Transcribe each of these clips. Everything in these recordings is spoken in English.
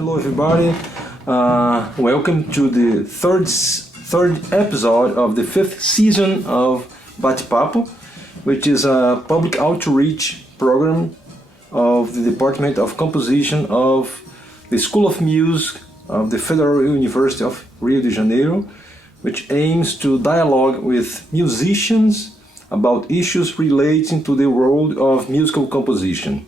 Hello everybody, welcome to the third episode of the 5th season of Bate, Papo, which is a public outreach program of the Department of Composition of the School of Music of the Federal University of Rio de Janeiro, which aims to dialogue with musicians about issues relating to the world of musical composition.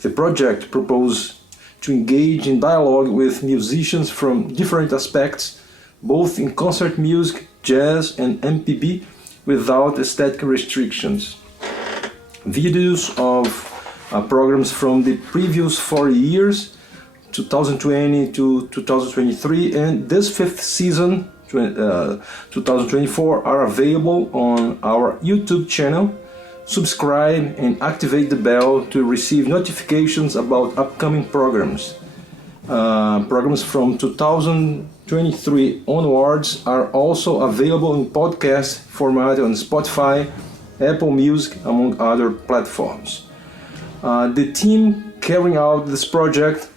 The project proposes to engage in dialogue with musicians from different aspects, both in concert music, jazz and MPB, without aesthetic restrictions. Videos of programs from the previous 4 years, 2020 to 2023, and this 5th season, 2024, are available on our YouTube channel. Subscribe and activate the bell to receive notifications about upcoming programs. Programs from 2023 onwards are also available in podcast format on Spotify, Apple Music, among other platforms. The team carrying out this project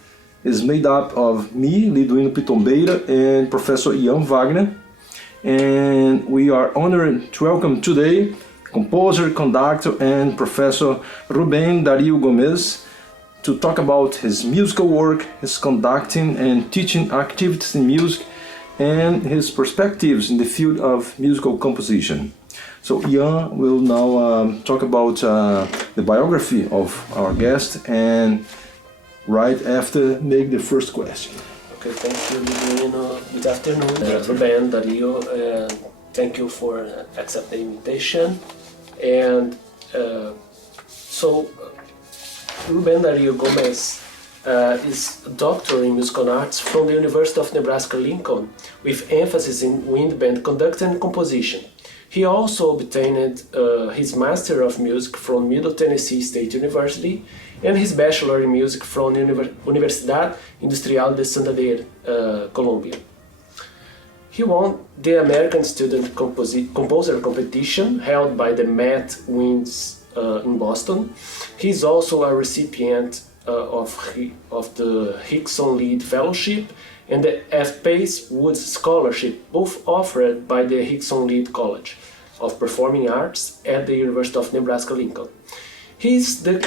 is made up of me, Liduino Pitombeira, and Professor Ian Wagner. And we are honored to welcome today composer, conductor, and Professor RUBÉN Darío Gómez to talk about his musical work, his conducting and teaching activities in music, and his perspectives in the field of musical composition. So Ian will now talk about the biography of our guest, and right after make the first question. Okay, thank you, Liduino. Good afternoon, RUBÉN Darío. Thank you for accepting the invitation. And RUBÉN Darío Gómez is a doctor in musical arts from the University of Nebraska-Lincoln, with emphasis in wind band conducting and composition. He also obtained his Master of Music from Middle Tennessee State University and his Bachelor in Music from Universidad Industrial de Santander, Colombia. He won the American Student Composer Competition held by the Met Winds in Boston. He is also a recipient of the Hixon-Lied Fellowship and the F. Pace Woods Scholarship, both offered by the Hixon-Lied College of Performing Arts at the University of Nebraska-Lincoln. He is the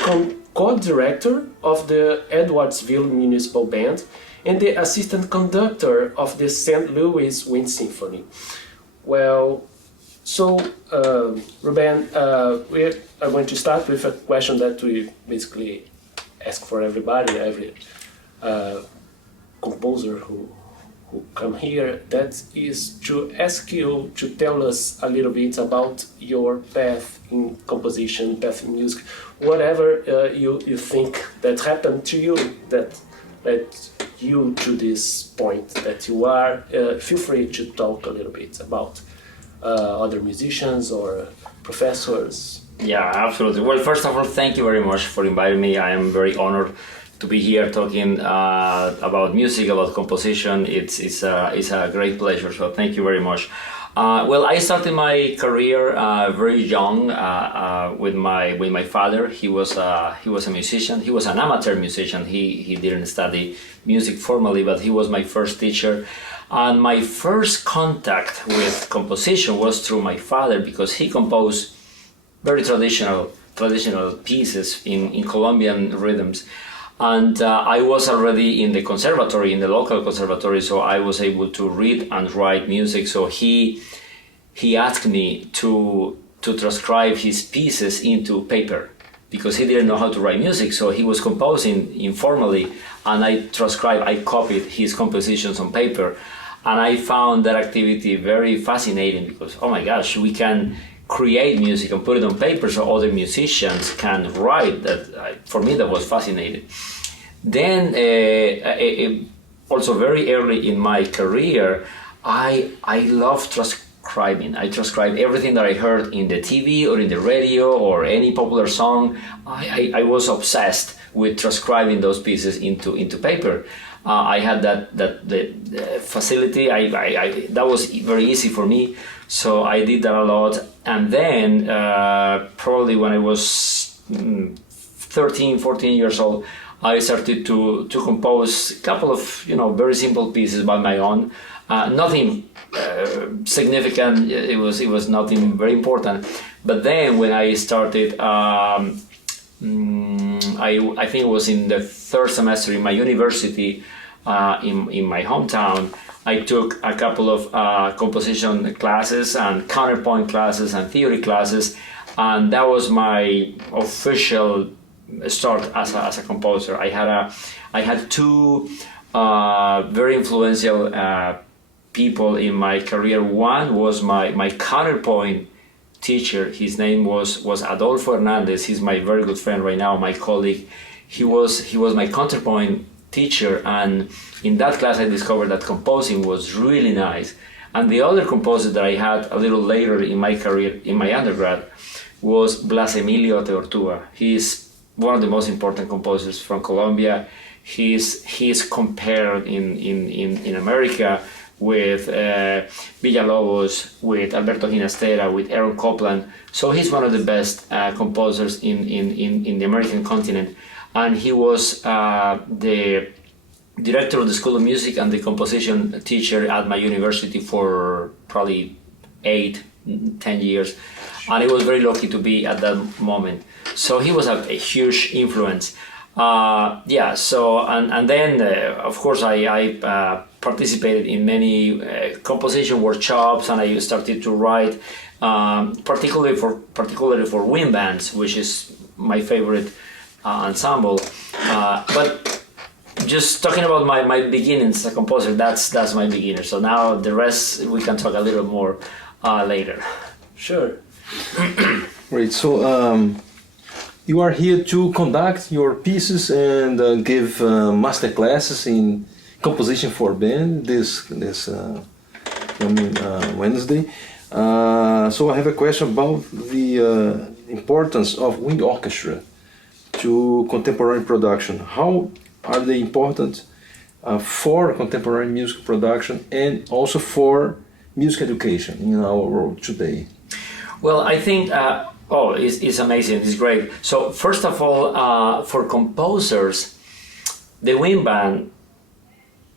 co-director of the Edwardsville Municipal Band and the assistant conductor of the St. Louis Wind Symphony. Well, so RUBÉN, we are going to start with a question that we basically ask for everybody, every composer who come here, that is to ask you to tell us a little bit about your path in composition, path in music, whatever you think that happened to you that led you to this point that you are. Feel free to talk a little bit about other musicians or professors. Yeah, absolutely. Well, first of all, thank you very much for inviting me. I am very honored to be here talking about music, about composition. It's a great pleasure, so thank you very much. Well, I started my career very young with my father. He was a musician. He was an amateur musician. He didn't study music formally, but he was my first teacher. And my first contact with composition was through my father, because he composed very traditional pieces in Colombian rhythms. And I was already in the conservatory, in the local conservatory, so I was able to read and write music. So he asked me to transcribe his pieces into paper, because he didn't know how to write music. So he was composing informally, and I copied his compositions on paper. And I found that activity very fascinating, because, oh my gosh, we can create music and put it on paper so other musicians can write. For me, that was fascinating. Then, also very early in my career, I loved transcribing. I transcribed everything that I heard in the TV or in the radio or any popular song. I was obsessed with transcribing those pieces into paper. I had that facility. That was very easy for me, so I did that a lot. And then probably when I was 13, 14 years old, I started to compose a couple of, you know, very simple pieces by my own. Nothing significant. It was nothing very important. But then when I started, I think it was in the third semester in my university in my hometown, I took a couple of composition classes and counterpoint classes and theory classes, and that was my official start as a composer. I had two very influential people in my career. One was my counterpoint teacher. His name was Adolfo Hernandez. He's my very good friend right now, my colleague. He was my counterpoint teacher, and in that class I discovered that composing was really nice. And the other composer that I had a little later in my career, in my undergrad, was Blas Emilio Teortúa. He's one of the most important composers from Colombia. He's compared in America with Villalobos, with Alberto Ginastera, with Aaron Copland. So he's one of the best composers in the American continent. And he was the director of the School of Music and the composition teacher at my university for probably 8-10 years. And I was very lucky to be at that moment. So he was a huge influence. And then of course I participated in many composition workshops, and I started to write particularly for wind bands, which is my favorite ensemble. But just talking about my beginnings as a composer, that's my beginner. So now the rest we can talk a little more later. Sure. Great. So you are here to conduct your pieces and give master classes in composition for band this coming Wednesday. So I have a question about the importance of wind orchestra to contemporary production. How are they important for contemporary music production and also for music education in our world today? Well, I think it's amazing. It's great. So first of all, for composers, the wind band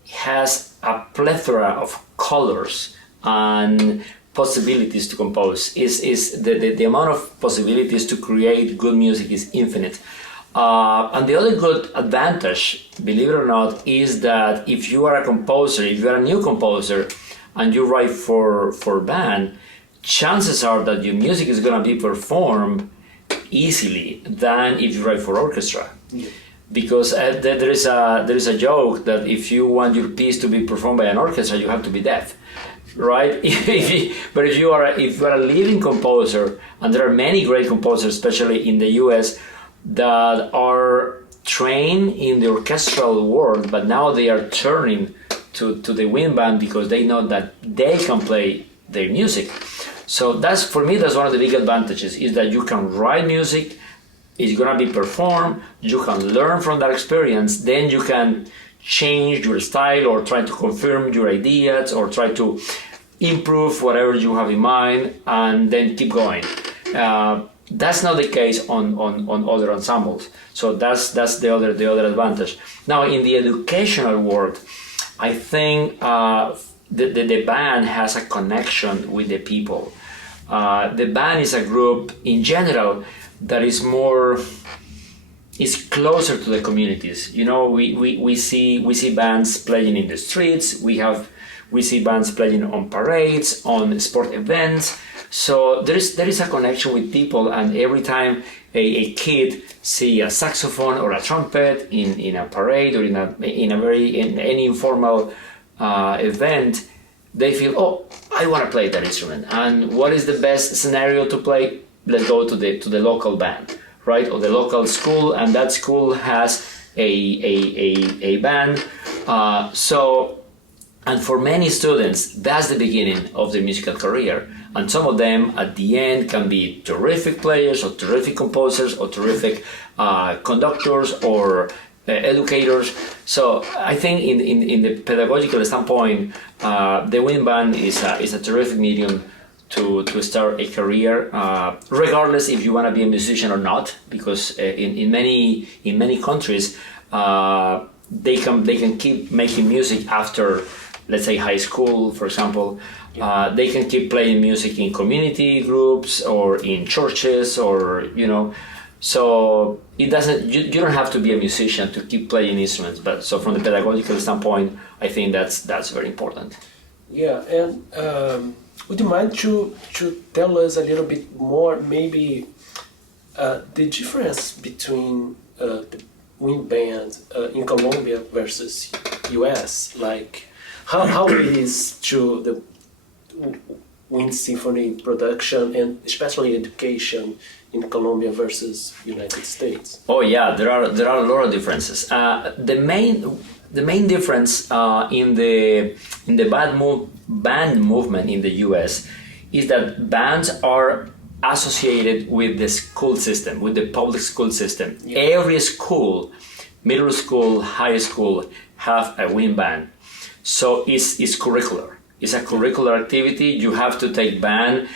has a plethora of colors and possibilities to compose. Is the amount of possibilities to create good music is infinite. And the other good advantage, believe it or not, is that if you are a composer, if you are a new composer and you write for band, chances are that your music is going to be performed easily than if you write for orchestra. Yeah. Because there is a joke that if you want your piece to be performed by an orchestra, you have to be deaf, right? But if you are a living composer, and there are many great composers, especially in the U.S., that are trained in the orchestral world, but now they are turning to the wind band because they know that they can play their music. So that's one of the big advantages, is that you can write music, it's gonna be performed, you can learn from that experience, then you can change your style or try to confirm your ideas or try to improve whatever you have in mind and then keep going. That's not the case on other ensembles. So that's the other advantage. Now in the educational world, I think the band has a connection with the people. The band is a group in general that is closer to the communities. You know, we see bands playing in the streets. We see bands playing on parades, on sport events. So there is a connection with people, and every time a kid see a saxophone or a trumpet in a parade or in any informal event, they feel, oh, I want to play that instrument. And what is the best scenario to play? Let's go to the local band, right, or the local school, and that school has a band. And for many students, that's the beginning of their musical career. And some of them at the end can be terrific players or terrific composers or terrific conductors or educators. So I think in the pedagogical standpoint, the wind band is a terrific medium to start a career, regardless if you want to be a musician or not, because in many countries they can keep making music after, let's say, high school, for example. They can keep playing music in community groups or in churches, or so it doesn't. You don't have to be a musician to keep playing instruments. But so from the pedagogical standpoint, I think that's very important. Yeah, and would you mind to tell us a little bit more, maybe the difference between the wind band in Colombia versus US, like how it is to the wind symphony production and especially education in Colombia versus United States? Oh yeah, there are a lot of differences. The main difference in the band movement in the U.S. is that bands are associated with the school system, with the public school system. Yeah. Every school, middle school, high school, have a wind band. So it's curricular. It's a curricular activity. You have to take band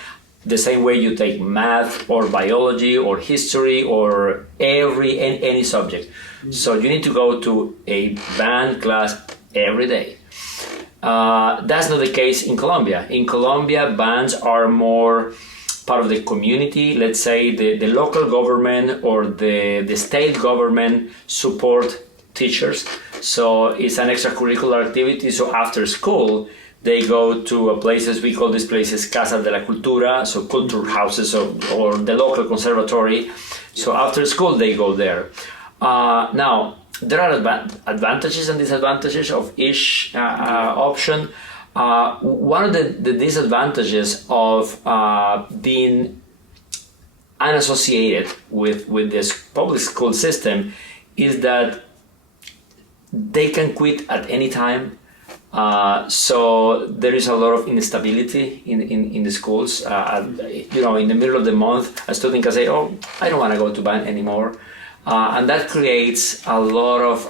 the same way you take math or biology or history or any subject. Mm-hmm. So you need to go to a band class every day. That's not the case in Colombia. In Colombia, bands are more part of the community. Let's say the local government or the state government support teachers. So it's an extracurricular activity. So after school, they go to places, we call these places Casa de la Cultura, so culture houses or the local conservatory. So after school, they go there. Now, there are advantages and disadvantages of each option. One of the disadvantages of being unassociated with this public school system is that they can quit at any time. So there is a lot of instability in the schools. In the middle of the month, a student can say, "Oh, I don't want to go to band anymore," and that creates a lot of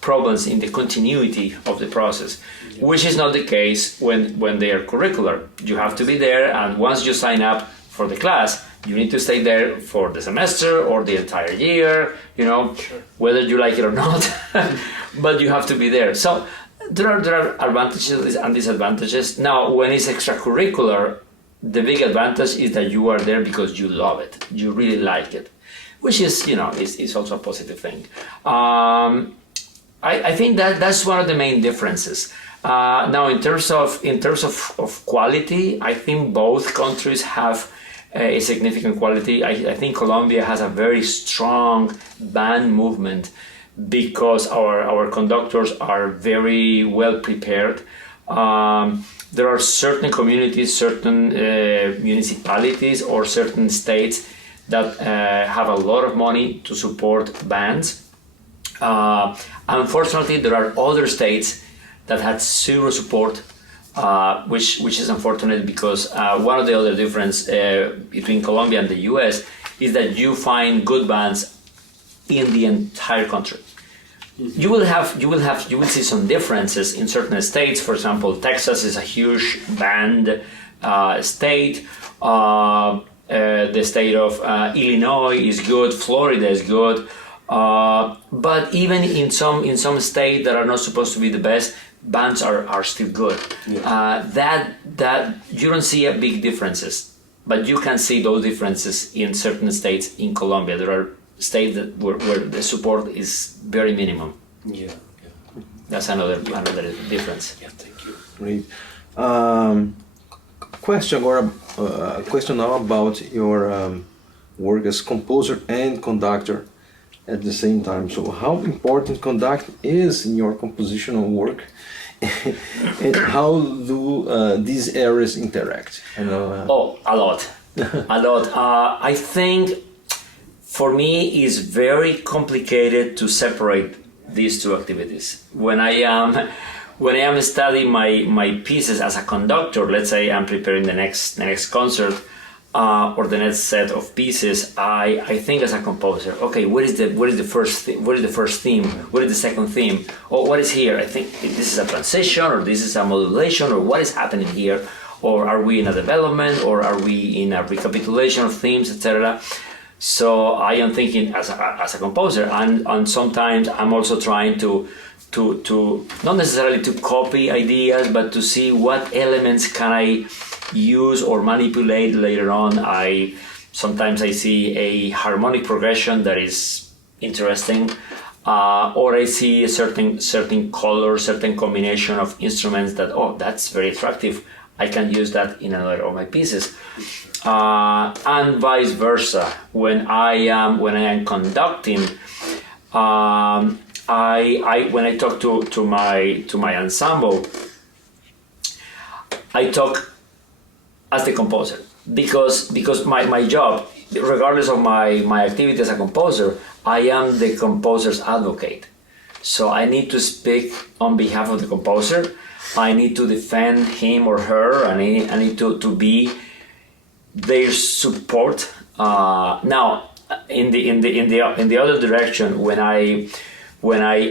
problems in the continuity of the process, which is not the case when they are curricular. You have to be there, and once you sign up for the class, you need to stay there for the semester or the entire year. Sure. Whether you like it or not, but you have to be there. So there are advantages and disadvantages. Now, when it's extracurricular, the big advantage is that you are there because you love it. You really like it, which is, is also a positive thing. I think that's one of the main differences. Now, in terms of quality, I think both countries have a significant quality. I think Colombia has a very strong band movement because our conductors are very well prepared. There are certain communities, certain municipalities or certain states that have a lot of money to support bands. Unfortunately, there are other states that had zero support, which is unfortunate because one of the other difference between Colombia and the US is that you find good bands in the entire country. Mm-hmm. You will see some differences in certain states. For example, Texas is a huge band state. The state of Illinois is good. Florida is good. But even in some states that are not supposed to be the best, bands are still good. Yeah. That you don't see a big differences, but you can see those differences in certain states in Colombia. There are states where the support is very minimum. Yeah. That's another difference. Yeah, thank you. Great. Question now about your work as composer and conductor at the same time. So, how important conduct is in your compositional work, and how do these areas interact? A lot, a lot. I think for me it's very complicated to separate these two activities. When I am studying my pieces as a conductor, let's say I'm preparing the next concert or the next set of pieces, I think as a composer, okay, what is the first theme? What is the first theme? What is the second theme? Or what is here? I think this is a transition, or this is a modulation, or what is happening here? or are we in a development, or are we in a recapitulation of themes, etc. So I am thinking as a composer, and sometimes I'm also trying to not necessarily to copy ideas, but to see what elements can I use or manipulate later on. Sometimes I see a harmonic progression that is interesting, or I see a certain color, certain combination of instruments that, oh, that's very attractive. I can use that in another of my pieces, and vice versa. When I am conducting, when I talk to my ensemble, I talk as the composer, because my job, regardless of my activity as a composer, I am the composer's advocate. So I need to speak on behalf of the composer. I need to defend him or her. I need to be their support. Now, in the other direction, when I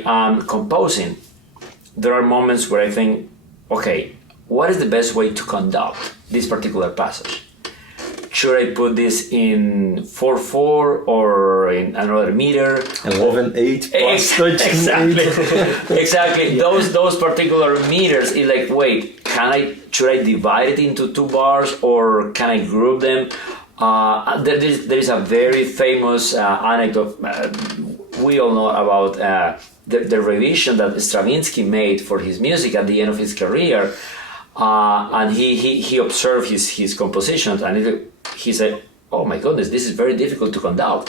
am composing, there are moments where I think, okay, what is the best way to conduct this particular passage? Should I put this in 4/4 or in another meter? 11/8. Exactly. Exactly. Those particular meters is like, wait, should I divide it into 2 bars, or can I group them? There is a very famous anecdote. We all know about the revision that Stravinsky made for his music at the end of his career, and he observed his compositions, and he said, "Oh my goodness, this is very difficult to conduct."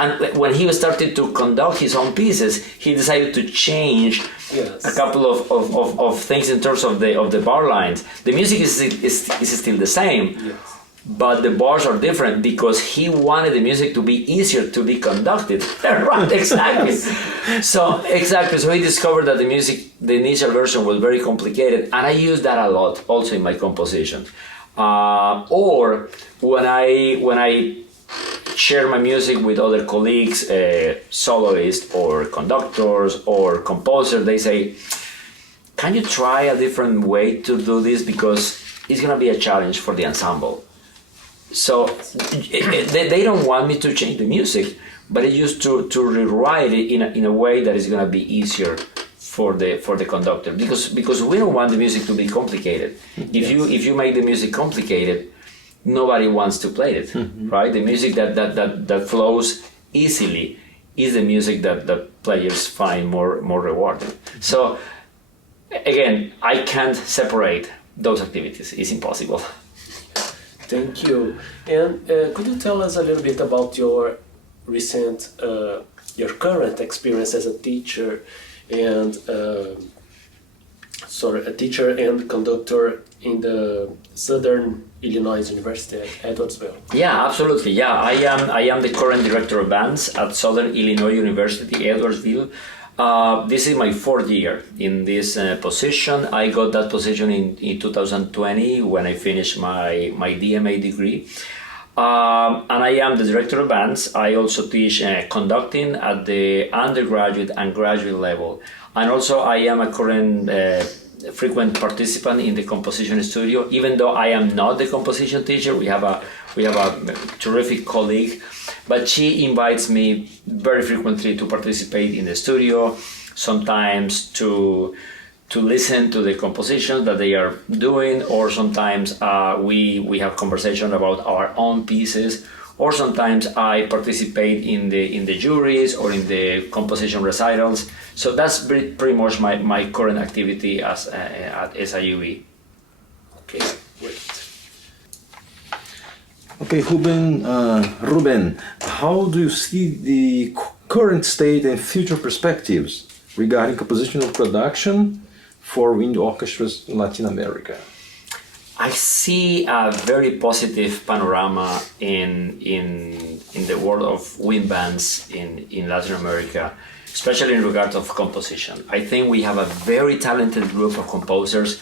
And when he started to conduct his own pieces, he decided to change a couple of things in terms of the bar lines. The music is still the same. Yes. But the bars are different because he wanted the music to be easier to be conducted. Right, exactly. So he discovered that the initial version was very complicated, and I use that a lot also in my composition. Or when I share my music with other colleagues, soloists or conductors or composers, they say, "Can you try a different way to do this, because it's gonna be a challenge for the ensemble." So they don't want me to change the music, but I used to rewrite it in a way that is going to be easier for the conductor, because we don't want the music to be complicated. If you make the music complicated, nobody wants to play it, right? The music that flows easily is the music that players find more rewarding. So again, I can't separate those activities. It's impossible. Thank you. And could you tell us a little bit about your current experience as a teacher and conductor in the Southern Illinois University at Edwardsville? Yeah, absolutely. Yeah, I am the current director of bands at Southern Illinois University, Edwardsville. This is my 4th year in this position. I got that position in 2020 when I finished my DMA degree. And I am the director of bands. I also teach conducting at the undergraduate and graduate level. And also I am a current frequent participant in the composition studio. Even though I am not the composition teacher, we have a terrific colleague, but she invites me very frequently to participate in the studio, sometimes to listen to the compositions that they are doing, or sometimes we have conversation about our own pieces, or sometimes I participate in the juries or in the composition recitals. So that's pretty much my current activity at SIUE. Okay, great. Okay, Ruben, how do you see the current state and future perspectives regarding compositional production for wind orchestras in Latin America? I see a very positive panorama in the world of wind bands in Latin America, especially in regard of composition. I think we have a very talented group of composers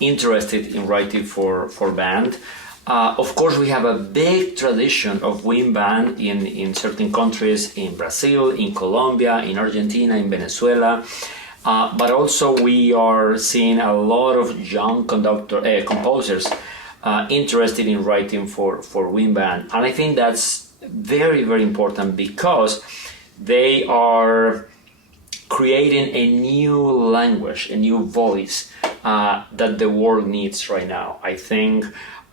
interested in writing for band. Of course, we have a big tradition of wind band in certain countries, in Brazil, in Colombia, in Argentina, in Venezuela. but also we are seeing a lot of young composers interested in writing for wind band, and I think that's very, very important because they are creating a new language, a new voice that the world needs right now. I think,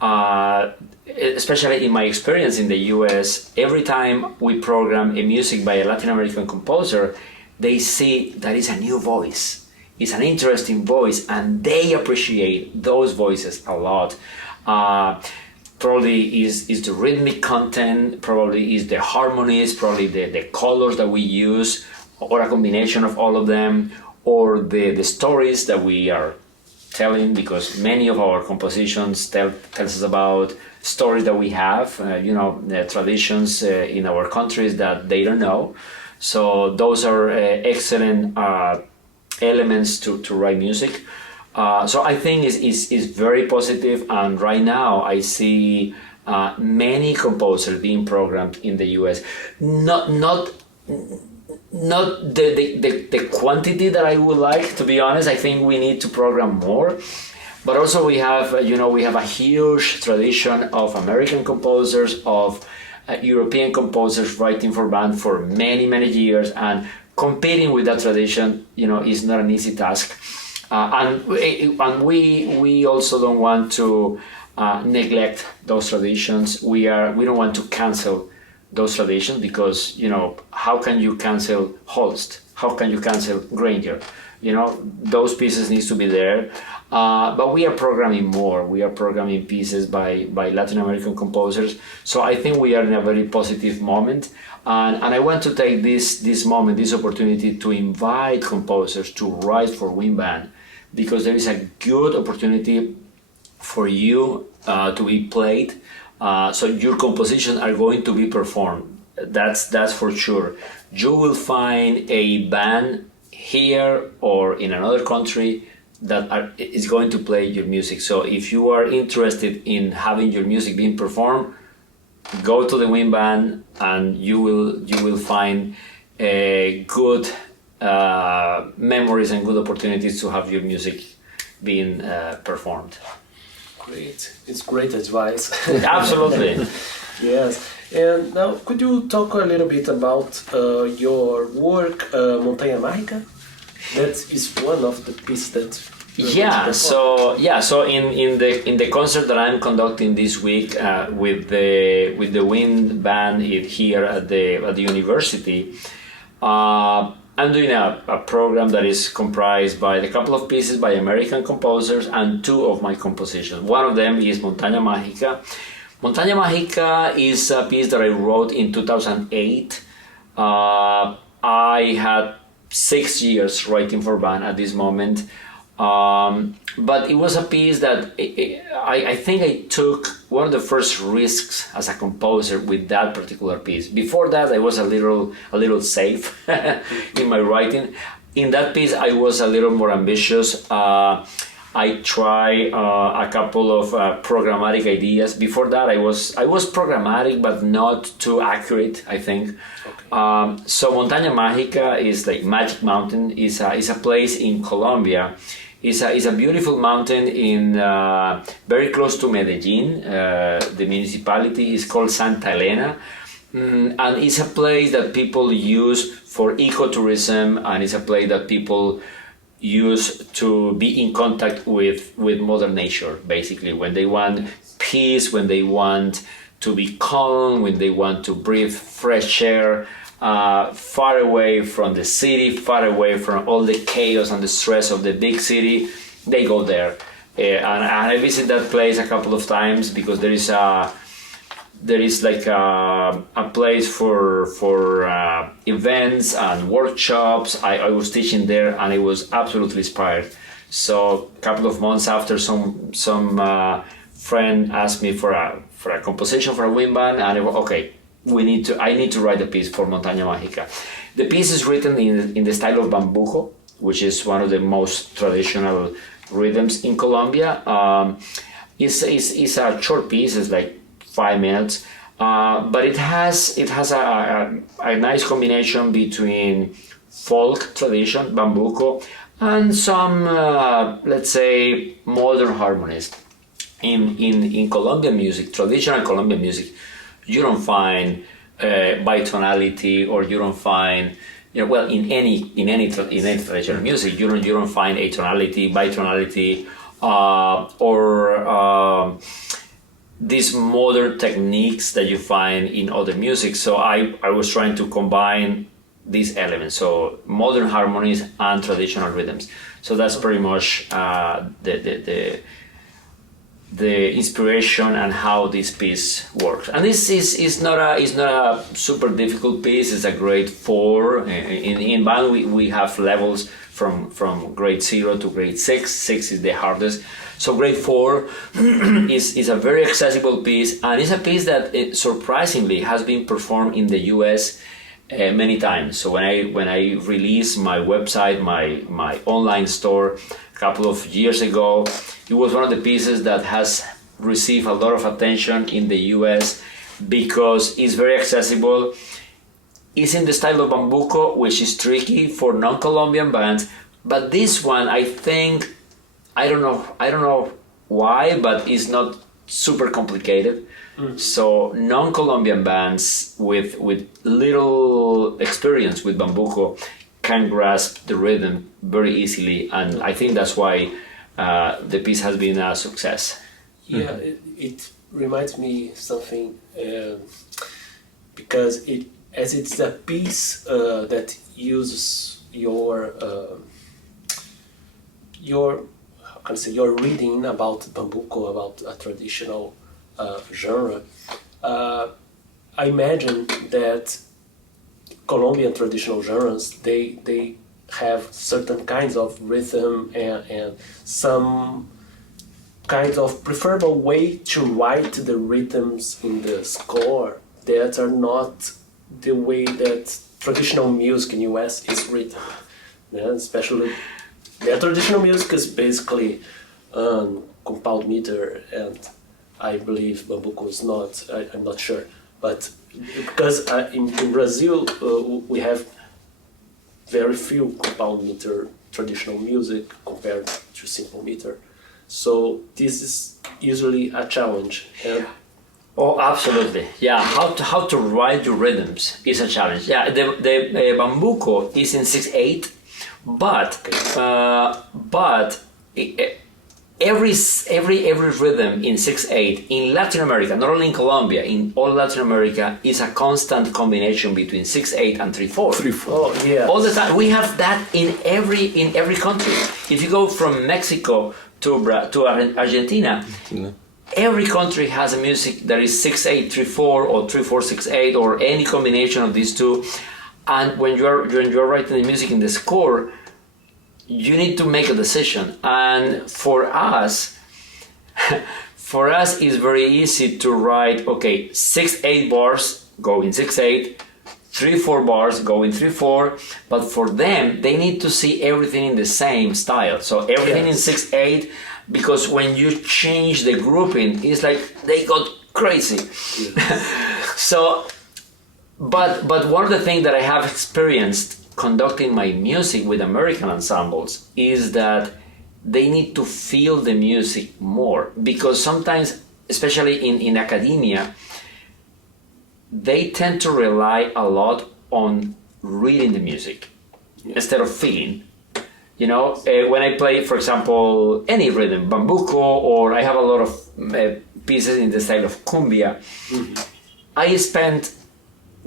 especially in my experience in the US, every time we program a music by a Latin American composer, they see that it's a new voice, it's an interesting voice, and they appreciate those voices a lot. Probably is the rhythmic content, probably is the harmonies, probably the colors that we use, or a combination of all of them, or the stories that we are telling, because many of our compositions tells us about stories that we have, traditions in our countries that they don't know. So those are excellent elements to write music. So I think is very positive, and right now I see many composers being programmed in the US. Not the quantity that I would like, to be honest. I think we need to program more, but also we have a huge tradition of American composers, of European composers writing for band for many years, and competing with that tradition is not an easy task. And we also don't want to neglect those traditions. We don't want to cancel those traditions, because how can you cancel Holst? How can you cancel Granger? Those pieces needs to be there. But we are programming more. We are programming pieces by Latin American composers. So I think we are in a very positive moment. And I want to take this moment, this opportunity, to invite composers to write for wind band, because there is a good opportunity for you to be played. So your compositions are going to be performed. That's for sure. You will find a band here or in another country that is going to play your music. So if you are interested in having your music being performed, go to the wind band, and you will find good memories and good opportunities to have your music being performed. Great, it's great advice. Absolutely. Yes, and now could you talk a little bit about your work, Montanha Mágica? That is one of the pieces that. So in the concert that I'm conducting this week with the wind band here at the university, I'm doing a program that is comprised by a couple of pieces by American composers and two of my compositions. One of them is Montanha Mágica. Montanha Mágica is a piece that I wrote in 2008. I had 6 years writing for band at this moment. But it was a piece that I think I took one of the first risks as a composer with that particular piece. Before that, I was a little safe in my writing. In that piece, I was a little more ambitious. I tried a couple of programmatic ideas. Before that, I was programmatic, but not too accurate, I think. Okay. So Montanha Mágica is like Magic Mountain. Is a place in Colombia. It's a beautiful mountain in very close to Medellin. The municipality is called Santa Elena, and it's a place that people use for ecotourism, and it's a place that people use to be in contact with Mother Nature, basically, when they want peace, when they want to be calm, when they want to breathe fresh air, far away from the city, far away from all the chaos and the stress of the big city. They go there, and I visit that place a couple of times, because there is like a place for events and workshops. I was teaching there, and I was absolutely inspired. So a couple of months after, some friend asked me for a composition for a wind band, and I need to write a piece for Montanha Mágica. The piece is written in the style of bambuco, which is one of the most traditional rhythms in Colombia. It's a short piece. It's like 5 minutes, but it has a nice combination between folk tradition, bambuco, and some, let's say, modern harmonies. In Colombian music, traditional Colombian music, you don't find bitonality, or you don't find, well, in any traditional music, you don't find atonality, bitonality, or these modern techniques that you find in other music. So I was trying to combine these elements, so modern harmonies and traditional rhythms. So that's pretty much the inspiration and how this piece works. And this is not a super difficult piece. It's a grade 4. In band we have levels from grade 0 to grade 6. 6 is the hardest. So grade 4 is a very accessible piece, and it's a piece that surprisingly has been performed in the US many times. So when I released my website, my online store a couple of years ago, it was one of the pieces that has received a lot of attention in the US because it's very accessible. It's in the style of bambuco, which is tricky for non-Colombian bands, but this one, I think, I don't know why, but it's not super complicated. So non-Colombian bands with little experience with bambuco can grasp the rhythm very easily, and I think that's why the piece has been a success. Yeah, it reminds me something because it's a piece that uses your how can I say, your reading about bambuco, about a traditional genre. I imagine that Colombian traditional genres, they have certain kinds of rhythm and some kind of preferable way to write the rhythms in the score that are not the way that traditional music in US is written. Yeah, especially the traditional music is basically compound meter, and I believe bambuco is not. I'm not sure, but because in Brazil we have very few compound meter traditional music compared to simple meter, so this is usually a challenge. And Oh, absolutely. Yeah, how to write your rhythms is a challenge. Yeah, the bambuco is in 6/8, but every rhythm in 6/8 in Latin America, not only in Colombia, in all Latin America, is a constant combination between 6/8 and 3/4. 3/4. oh yeah, All the time. We have that in every country. If you go from Mexico to Argentina, every country has a music that is 6/8 3/4 or 3/4 6/8 or any combination of these two. And when you're writing the music in the score, you need to make a decision. And for us it's very easy to write, okay, 6/8 bars go in 6/8, 3/4 bars go in 3/4, but for them, they need to see everything in the same style. So everything in 6/8, because when you change the grouping, it's like they got crazy. So, but one of the things that I have experienced conducting my music with American ensembles is that they need to feel the music more, because sometimes, especially in academia, they tend to rely a lot on reading the music instead of feeling. You know, when I play, for example, any rhythm, bambuco, or I have a lot of pieces in the style of cumbia, I spend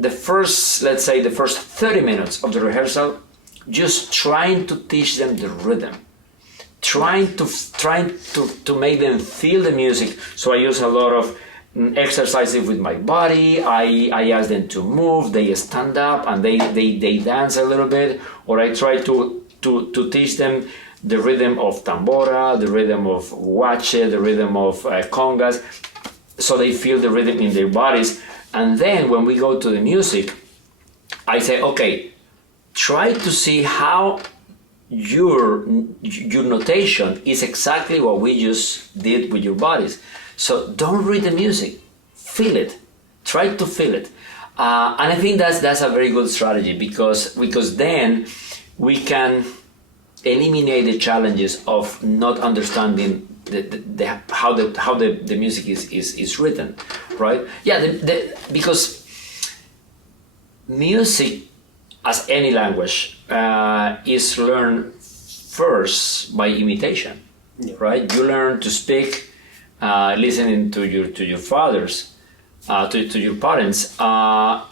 the first 30 minutes of the rehearsal just trying to teach them the rhythm, trying to make them feel the music. So I use a lot of exercises with my body. I ask them to move, they stand up and they dance a little bit, or I try to teach them the rhythm of tambora, the rhythm of huache, the rhythm of congas, so they feel the rhythm in their bodies. And then when we go to the music, I say, okay, try to see how your notation is exactly what we just did with your bodies. So don't read the music, feel it, try to feel it. And I think that's a very good strategy because then we can eliminate the challenges of not understanding how the music is written, right? Yeah, because music, as any language, is learned first by imitation, right? You learn to speak listening to your fathers, to your parents, and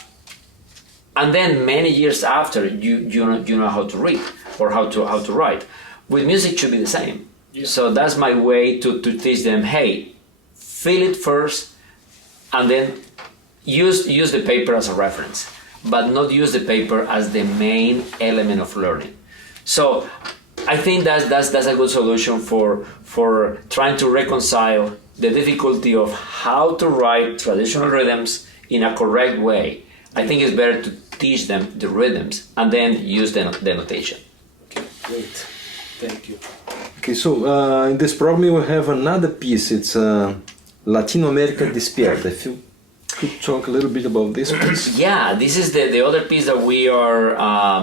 then many years after you know how to read or how to write. With music, should be the same. Yeah. So that's my way to teach them. Hey, feel it first, and then use the paper as a reference, but not use the paper as the main element of learning. So I think that's a good solution for trying to reconcile the difficulty of how to write traditional rhythms in a correct way. I think it's better to teach them the rhythms and then use the notation. Okay, great. Thank you. Okay, so in this program we have another piece. It's Latinoamérica Despierta. If you could talk a little bit about this piece. Yeah, this is the other piece that we are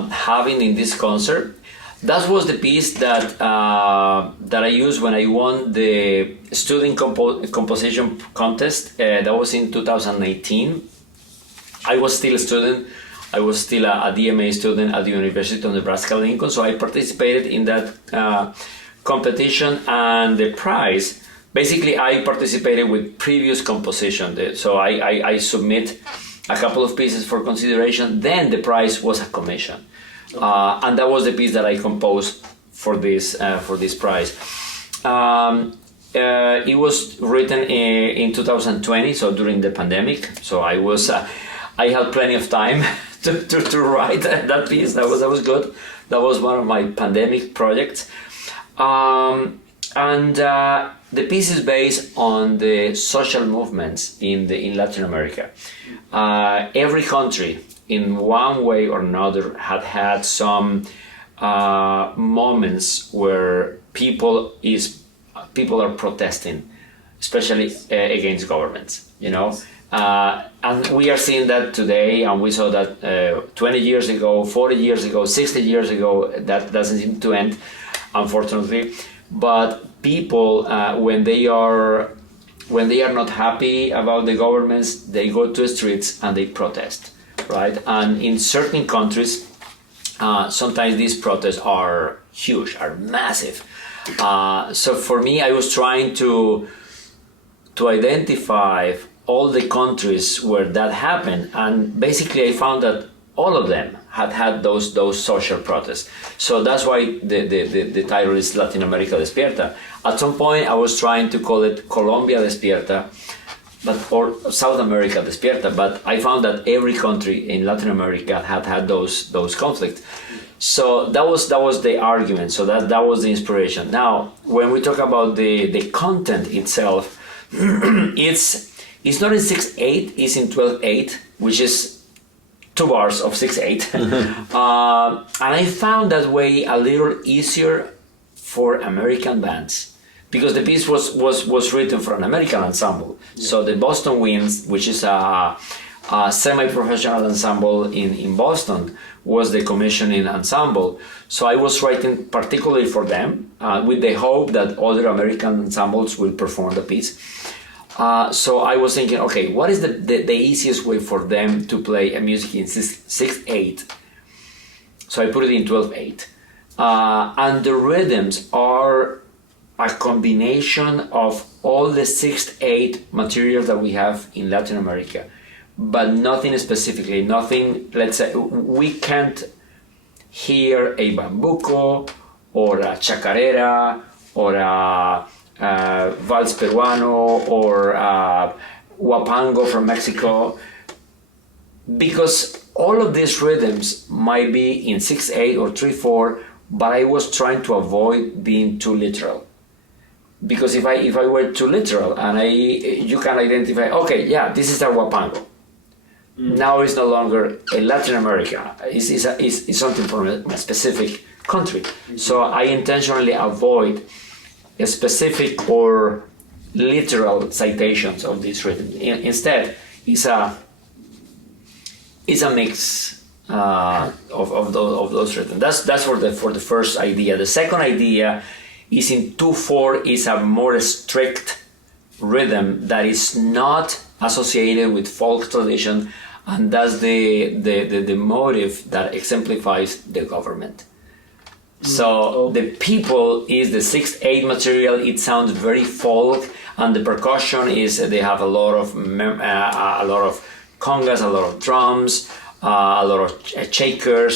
having in this concert. That was the piece that I used when I won the student composition contest. That was in 2018. I was still a student. I was still a DMA student at the University of Nebraska-Lincoln. So I participated in that competition, and the prize. Basically, I participated with previous composition. So I submit a couple of pieces for consideration. Then the prize was a commission. And that was the piece that I composed for this prize. It was written in 2020, so during the pandemic. So I had plenty of time to write that piece. That was good. That was one of my pandemic projects. And the piece is based on the social movements in Latin America. Every country, in one way or another, had some moments where people are protesting, especially against governments, you know. And we are seeing that today, and we saw that 20 years ago, 40 years ago, 60 years ago. That doesn't seem to end, unfortunately. But people, when they are not happy about the governments, they go to the streets and they protest, right? And in certain countries, sometimes these protests are huge, are massive. So for me, I was trying to identify all the countries where that happened, and basically I found that all of them had those social protests. So that's why the title is Latinoamérica Despierta. At some point I was trying to call it Colombia Despierta, or South America Despierta, but I found that every country in Latin America had those conflicts. So that was the argument. So that was the inspiration. Now, when we talk about the content itself, it's not in 6/8, it's in 12/8, which is 2 bars of 6/8. And I found that way a little easier for American bands, because the piece was written for an American ensemble. Yeah. So the Boston Winds, which is a semi-professional ensemble in Boston, was the commissioning ensemble. So I was writing particularly for them, with the hope that other American ensembles will perform the piece. So I was thinking, okay, what is the easiest way for them to play a music in 6/8? So I put it in 12/8. And the rhythms are a combination of all the 6/8 material that we have in Latin America, but nothing specifically, nothing, let's say, we can't hear a bambuco or a chacarera or a vals peruano or huapango from Mexico, because all of these rhythms might be in 6/8 or 3/4, but I was trying to avoid being too literal. Because if I were too literal and you can identify, okay, yeah, this is a huapango. Now it's no longer in Latin America. It's something from a specific country. So I intentionally avoid a specific or literal citations of this rhythm. Instead, it's a mix of those rhythms. That's for the first idea. The second idea is in 2/4 is a more strict rhythm that is not associated with folk tradition, and that's the motive that exemplifies the government. So the people is the 6/8 material. It sounds very folk, and the percussion is they have a lot of congas, a lot of drums, a lot of shakers.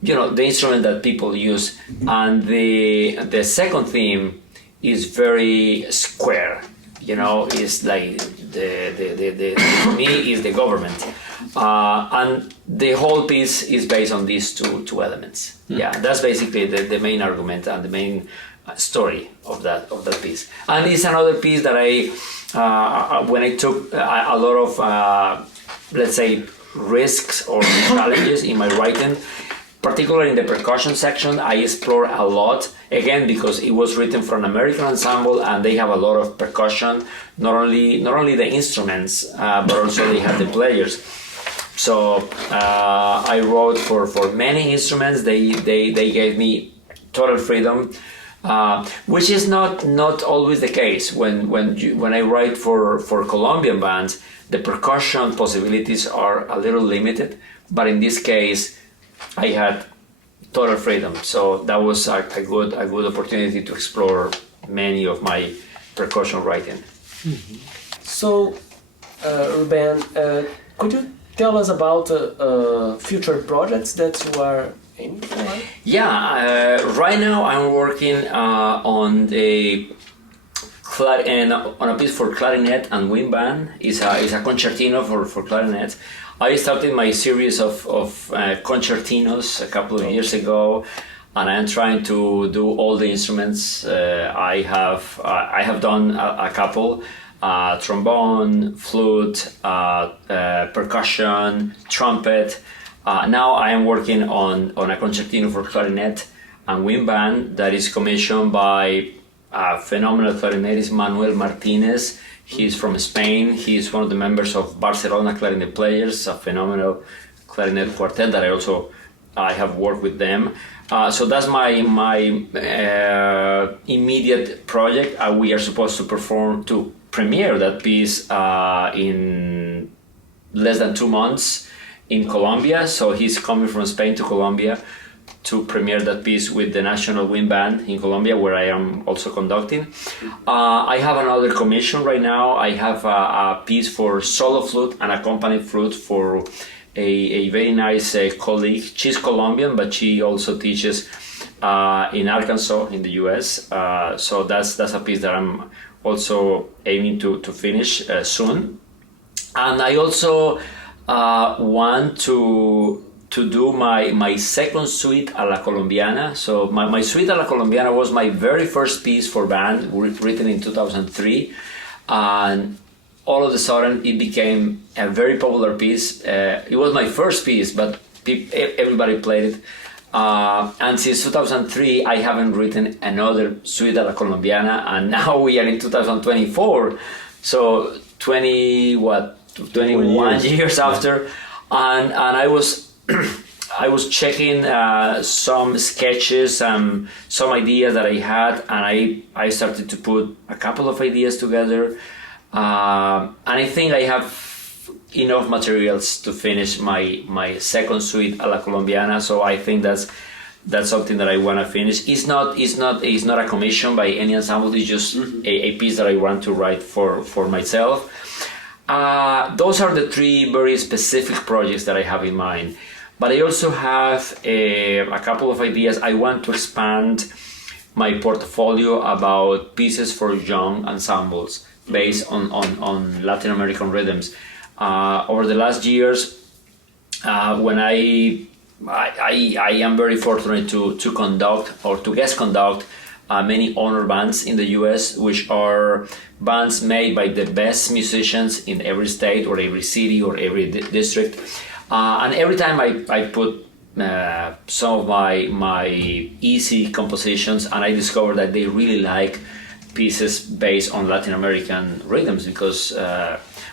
You know, the instrument that people use. And the second theme is very square. You know, it's like the for me is the government, and the whole piece is based on these two elements. Yeah, that's basically the main argument and the main story of that piece. And it's another piece that when I took a lot of let's say risks or challenges in my writing. Particularly in the percussion section, I explore a lot, again because it was written for an American ensemble and they have a lot of percussion, not only the instruments, but also they have the players. So I wrote for many instruments. They gave me total freedom, which is not always the case. When I write for Colombian bands, the percussion possibilities are a little limited, but in this case I had total freedom, so that was a good opportunity to explore many of my percussion writing. Mm-hmm. So, Ruben, could you tell us about future projects that you are aiming for? Yeah, right now I'm working on a piece for clarinet and wind band. It's a concertino for clarinet. I started my series of concertinos a couple of years ago, and I'm trying to do all the instruments. I have done a couple: trombone, flute, percussion, trumpet. Now I am working on a concertino for clarinet and wind band that is commissioned by a phenomenal clarinetist, Manuel Martinez. He's from Spain. He's one of the members of Barcelona Clarinet Players, a phenomenal clarinet quartet that I have worked with them. So that's my immediate project. We are supposed to premiere that piece in less than 2 months in Colombia. So he's coming from Spain to Colombia to premiere that piece with the National Wind Band in Colombia, where I am also conducting. I have another commission right now. I have a piece for solo flute and accompanied flute for a very nice colleague. She's Colombian, but she also teaches in Arkansas in the US. So that's a piece that I'm also aiming to finish soon. And I also want to do my second suite a la Colombiana. So my suite a la Colombiana was my very first piece for band, written in 2003, and all of a sudden it became a very popular piece. It was my first piece, but everybody played it. And since 2003 I haven't written another suite a la Colombiana, and now we are in 2024, so 21 years after, and I was checking some sketches and some ideas that I had, and I started to put a couple of ideas together, and I think I have enough materials to finish my second suite a la Colombiana. So I think that's something that I want to finish. It's not a commission by any ensemble. It's just a piece that I want to write for myself. Those are the 3 very specific projects that I have in mind. But I also have a couple of ideas. I want to expand my portfolio about pieces for young ensembles based on Latin American rhythms. Over the last years, when I am very fortunate to conduct or to guest conduct many honor bands in the US, which are bands made by the best musicians in every state or every city or every district. And every time I put some of my easy compositions, and I discover that they really like pieces based on Latin American rhythms because,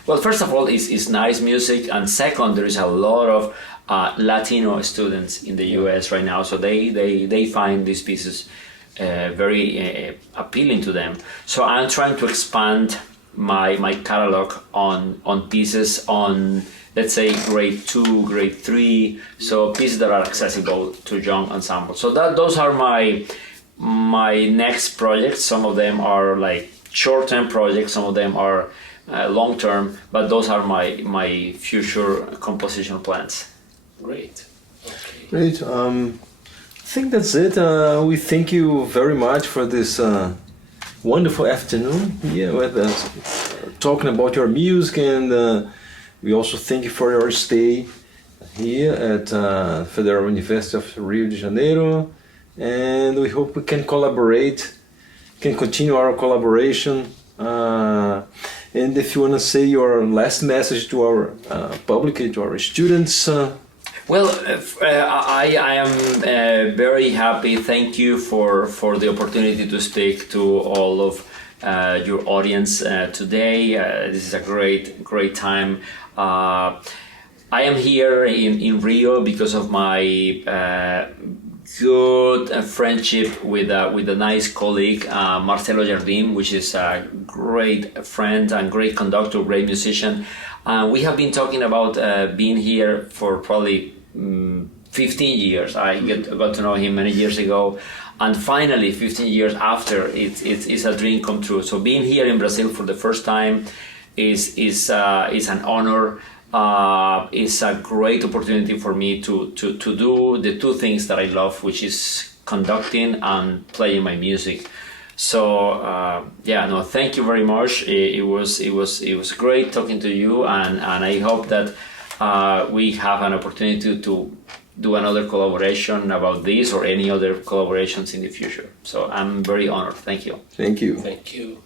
well, first of all, it's nice music, and second, there is a lot of Latino students in the U.S. right now, so they find these pieces very appealing to them. So I'm trying to expand my catalog on pieces on, let's say, grade 2, grade 3, so pieces that are accessible to young ensembles. So those are my next projects. Some of them are like short-term projects, some of them are long-term, but those are my future composition plans. Great. Okay. Great. I think that's it. We thank you very much for this wonderful afternoon here with us, talking about your music, and we also thank you for your stay here at Federal University of Rio de Janeiro, and we hope we can continue our collaboration. And if you want to say your last message to our public, to our students. Well, I am very happy. Thank you for the opportunity to speak to all of your audience today. This is a great time. I am here in Rio because of my good friendship with a nice colleague, Marcelo Jardim, which is a great friend and great conductor, great musician. We have been talking about being here for probably 15 years. I got to know him many years ago, and finally 15 years after, it's a dream come true. So being here in Brazil for the first time is an honor. It's a great opportunity for me to do the two things that I love, which is conducting and playing my music. So thank you very much. It was great talking to you, and I hope that we have an opportunity to do another collaboration about this or any other collaborations in the future. So I'm very honored. Thank you. Thank you. Thank you.